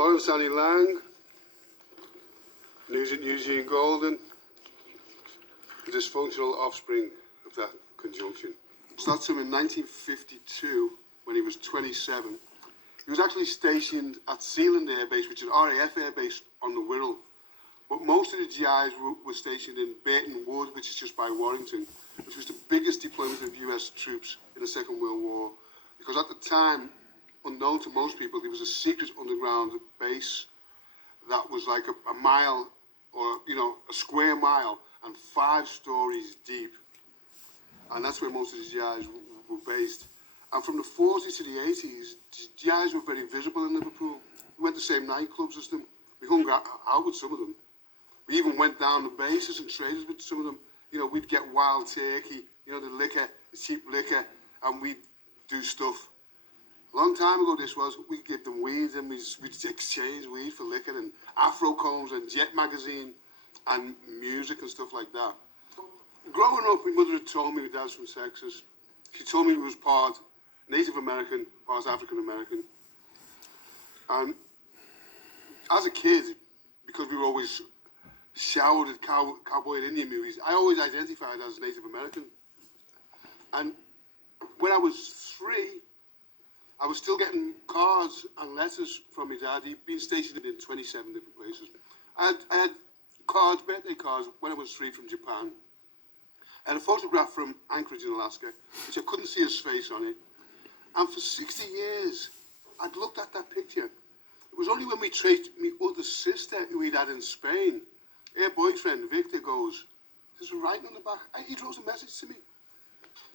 Florence Annie Lang, Eugene Golden, the dysfunctional offspring of that conjunction. That's him in 1952 when he was 27. He was actually stationed at Sealand Air Base, which is an RAF air base on the Wirral. But most of the GIs were stationed in Burton Wood, which is just by Warrington, which was the biggest deployment of US troops in the Second World War. Because at the time, unknown to most people, there was a secret underground base that was like a mile, or a square mile, and 5 stories deep. And that's where most of the GIs were based. And from the 40s to the 80s, GIs were very visible in Liverpool. We went to the same nightclubs as them. We hung out with some of them. We even went down the bases and traded with some of them. We'd get wild turkey, the liquor, the cheap liquor, and we'd do stuff. A long time ago this was, we'd give them weed and we'd exchange weed for liquor and Afro combs and Jet magazine and music and stuff like that. Growing up, my mother had told me my dad's from Texas. She told me he was part Native American, part African American. And as a kid, because we were always showered at cowboy and Indian movies, I always identified as Native American. And when I was 3, I was still getting cards and letters from my dad. He'd been stationed in 27 different places. I had cards, birthday cards, when I was 3 from Japan. I had a photograph from Anchorage in Alaska, which I couldn't see his face on it. And for 60 years, I'd looked at that picture. It was only when we traced my other sister, who he'd had in Spain, her boyfriend, Victor, goes, there's a writing on the back. He draws a message to me.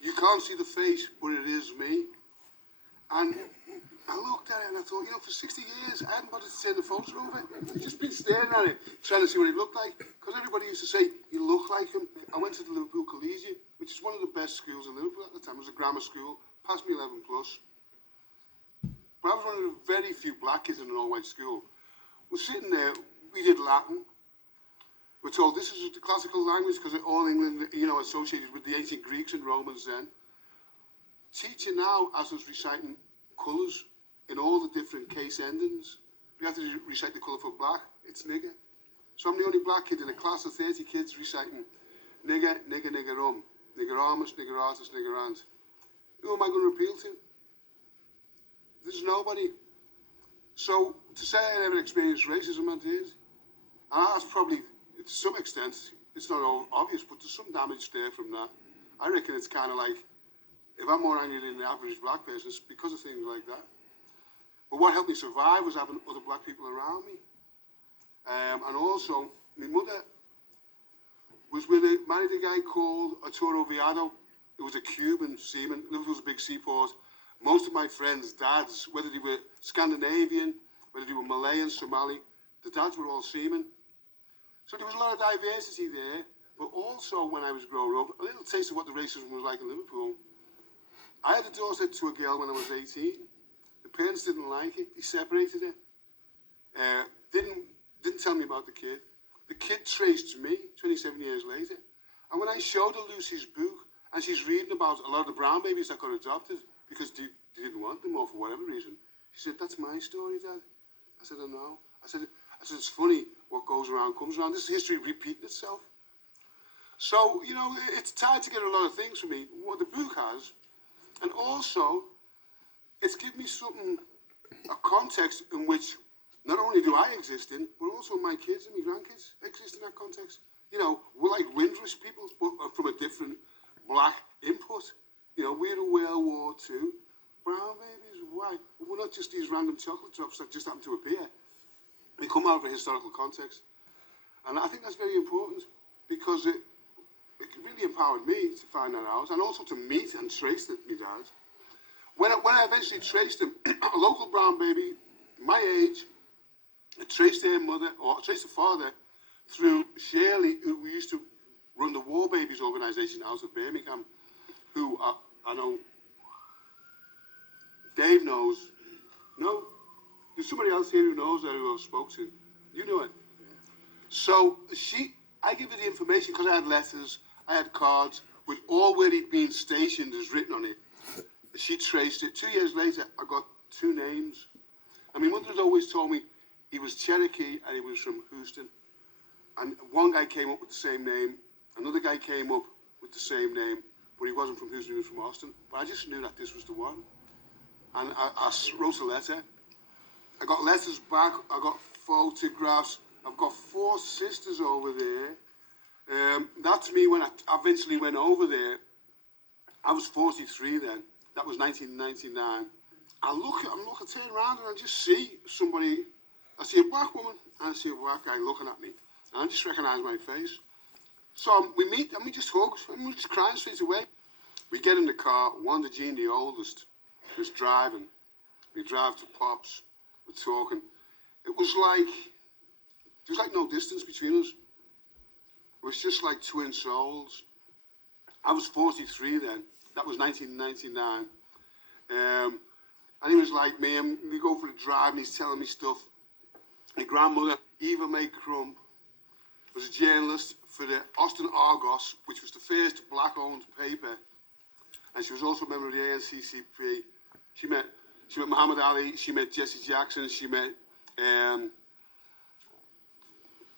You can't see the face, but it is me. And I looked at it and I thought, for 60 years, I hadn't bothered to turn the photo over. I'd just been staring at it, trying to see what he looked like. Because everybody used to say, you look like him. I went to the Liverpool Collegiate, which is one of the best schools in Liverpool at the time. It was a grammar school, passed me 11 plus. But I was one of the very few black kids in an all-white school. We're sitting there, we did Latin. We're told this is the classical language because all England, associated with the ancient Greeks and Romans then. Teacher now has us reciting colours in all the different case endings. We have to recite the colour for black, it's nigger. So I'm the only black kid in a class of 30 kids reciting nigger, nigger, nigger, nigger-armus, nigger-artis, nigger-ant. Who am I going to appeal to? There's nobody. So to say I never experienced racism, I did. And that's probably, to some extent, it's not all obvious, but there's some damage there from that. I reckon it's kind of like, if I'm more angry than the average black person, it's because of things like that. But what helped me survive was having other black people around me. And also, my mother married a guy called Arturo Viado. He was a Cuban seaman. Liverpool's a big seaport. Most of my friends' dads, whether they were Scandinavian, whether they were Malayan, Somali, the dads were all seamen. So there was a lot of diversity there. But also, when I was growing up, a little taste of what the racism was like in Liverpool. I had a daughter to a girl when I was 18. The parents didn't like it. They separated her. Didn't tell me about the kid. The kid traced me 27 years later. And when I showed her Lucy's book, and she's reading about a lot of the brown babies that got adopted because they didn't want them or for whatever reason, she said, that's my story, Dad. I said, I know. I said, it's funny, what goes around comes around. This is history repeating itself. So, it's tied together a lot of things for me, what the book has. And also, it's given me something, a context in which not only do I exist in, but also my kids and my grandkids exist in that context. We're like Windrush people, but from a different black input. We're in World War II. Brown babies, why? We're not just these random chocolate drops that just happen to appear. They come out of a historical context. And I think that's very important because it really empowered me to find that out and also to meet and trace my dad. When I eventually traced him, a local brown baby, my age, I traced their mother, or I traced the father, through Shirley, who we used to run the War Babies organisation out of Birmingham, who I know Dave knows. No? There's somebody else here who knows her who I spoke to. You know it. Yeah. So I give her the information because I had letters, I had cards with all where he'd been stationed is written on it. She traced it. 2 years later, I got 2 names. And my mother had always told me, he was Cherokee and he was from Houston. And one guy came up with the same name, another guy came up with the same name, but he wasn't from Houston, he was from Austin. But I just knew that this was the one. And I wrote a letter. I got letters back, I got photographs. I've got 4 sisters over there. That's me when I eventually went over there. I was 43 then. That was 1999. I turn around and I just see somebody. I see a black woman and I see a black guy looking at me. And I just recognise my face. So we meet and we just hug and we're just crying straight away. We get in the car. Wanda Jean, the oldest, was driving. We drive to Pops. We're talking. It was like no distance between us. It was just like twin souls. I was 43 then. That was 1999. And he was like me, and we go for a drive, and he's telling me stuff. My grandmother, Eva May Crump, was a journalist for the Austin Argos, which was the first black-owned paper. And she was also a member of the ANCCP. She met Muhammad Ali, she met Jesse Jackson, she met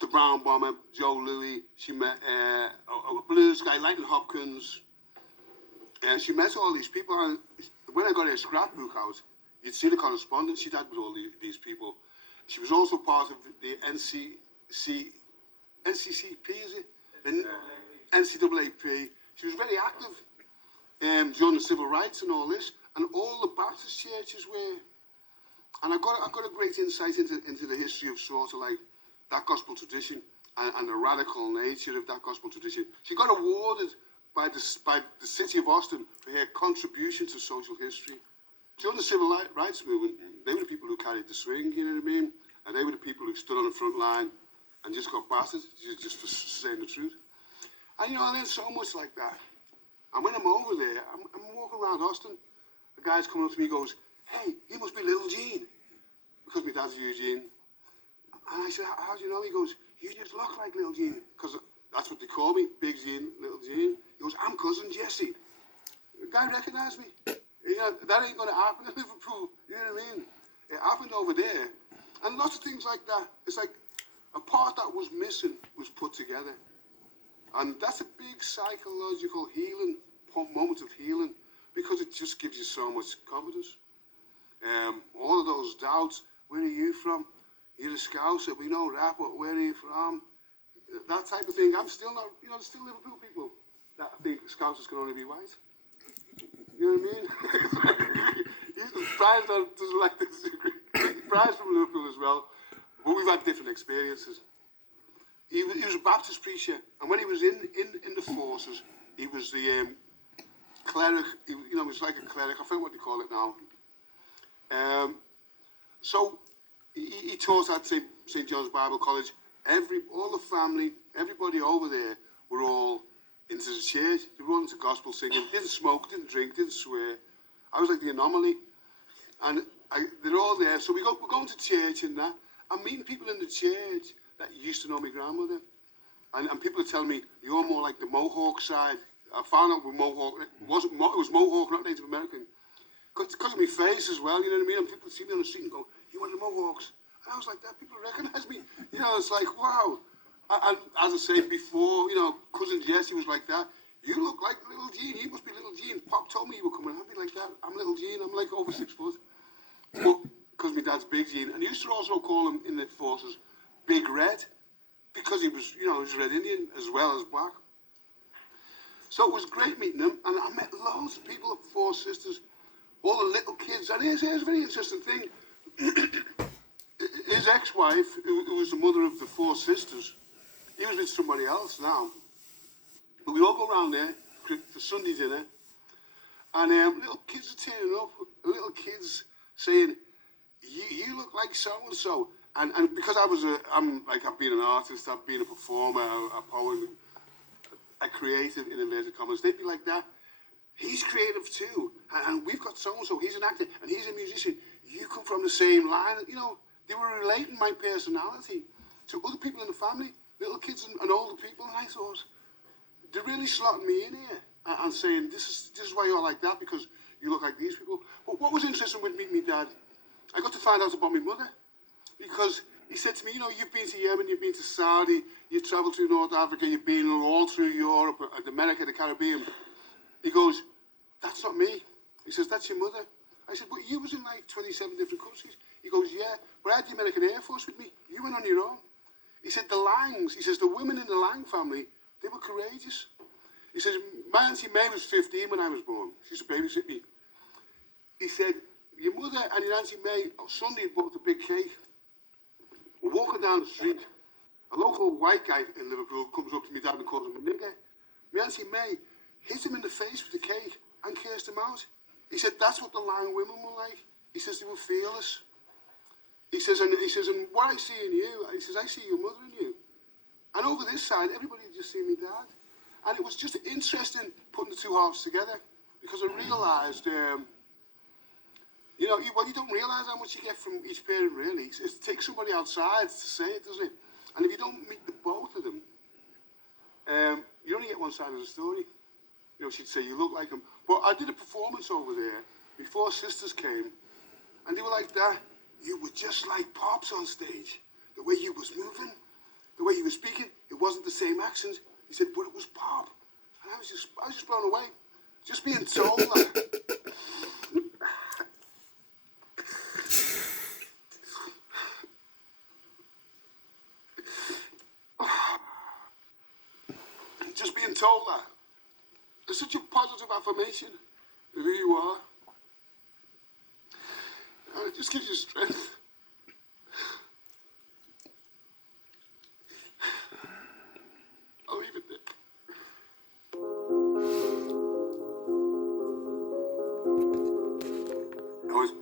the Brown Bomber, Joe Louis, she met a blues guy, Lightning Hopkins. And she met all these people, and when I got her scrapbook out, you'd see the correspondence she'd had with all these people. She was also part of the NCCP, is it? The NCAAP. She was very active during the civil rights and all this, and all the Baptist churches were. And I got a great insight into the history of sort of like that gospel tradition and the radical nature of that gospel tradition. She got awarded by the city of Austin for her contribution to social history. During the civil rights movement, they were the people who carried the swing, you know what I mean? And they were the people who stood on the front line and just got battered, just for saying the truth. And I learned so much like that. And when I'm over there, I'm walking around Austin, the guy's coming up to me and goes, "Hey, you must be Little Jean," because my dad's Eugene. And I said, "How do you know?" He goes, "You just look like Little Jean," because that's what they call me, Big Jean, Little Jean. He goes, "I'm cousin Jesse." The guy recognised me. That ain't going to happen in Liverpool. You know what I mean? It happened over there. And lots of things like that. It's like a part that was missing was put together. And that's a big psychological healing, moment of healing, because it just gives you so much confidence. All of those doubts, where are you from? You're a Scouser, we know that, but where are you from? That type of thing. I'm still not, there's still Liverpool people that think Scousers can only be white. You know what I mean? Brian doesn't like this. Brian's from Liverpool as well, but we've had different experiences. He was a Baptist preacher, and when he was in the forces, he was the cleric. He was like a cleric. I forget what they call it now. So he taught at St. John's Bible College. All the family, everybody over there were all into the church. They were all into gospel singing. Didn't smoke, didn't drink, didn't swear. I was like the anomaly. And they're all there. So we're going to church and that. I'm meeting people in the church that used to know my grandmother. And people are telling me, "You're more like the Mohawk side." I found out with Mohawk, it was Mohawk, not Native American. Because of my face as well, you know what I mean? And people see me on the street and go, "You want the Mohawks?" And I was like, that people recognize me. It's like, wow. And as I said before, cousin Jesse was like that. "You look like Little Jean. You must be Little Jean. Pop told me you were coming. I'd be like that. I'm Little Jean. I'm like over 6 foot." But because my dad's Big Jean. And he used to also call him in the forces Big Red, because he was, he was Red Indian as well as black. So it was great meeting him. And I met loads of people of 4 sisters, all the little kids. And here's a very interesting thing. His ex-wife, who was the mother of the 4 sisters, he was with somebody else now. But we all go around there for Sunday dinner, and little kids are turning up, little kids saying, you look like so-and-so. And because I've been an artist, I've been a performer, a poet, a creative, in inverted commas, they'd be like that. He's creative too, and we've got so-and-so, he's an actor, and he's a musician. You come from the same line. They were relating my personality to other people in the family, little kids and older people, and I thought, they're really slotting me in here and saying, this is why you're like that, because you look like these people. But what was interesting with meeting my dad, I got to find out about my mother, because He said to me, you know, you've been to Yemen, you've been to Saudi, you've travelled through North Africa, you've been all through Europe, and America, the Caribbean. He goes, that's not me. He says, that's your mother. I said, but you was in like 27 different countries. He goes, yeah, but I had the American Air Force with me. You went on your own. He said, the Langs, he says, the women in the Lang family, they were courageous. He says, my Auntie May was 15 when I was born. She used to babysit me. He said, your mother and your Auntie May, on Sunday, had bought a big cake. We're walking down the street. A local white guy in Liverpool comes up to me, dad, and calls him a nigger. My Auntie May hit him in the face with the cake and cursed him out. He said, that's what the Lang women were like. He says, they were fearless. He says, and what I see in you, he says, I see your mother in you. And over this side, everybody just see me dad. And it was just interesting putting the two halves together because I realised, you know, you don't realise how much you get from each parent, really. It takes somebody outside to say it, doesn't it? And if you don't meet the both of them, you only get one side of the story. You know, she'd say, you look like him. But I did a performance over there before sisters came, and they were like, Dad, you were just like Pops on stage. The way you was moving, the way you was speaking, it wasn't the same accent. He said, but it was Pop. And I was just blown away. Just being told that. Just being told that. It's such a positive affirmation of who you are. And it just gives you strength. I'll leave it there. I was born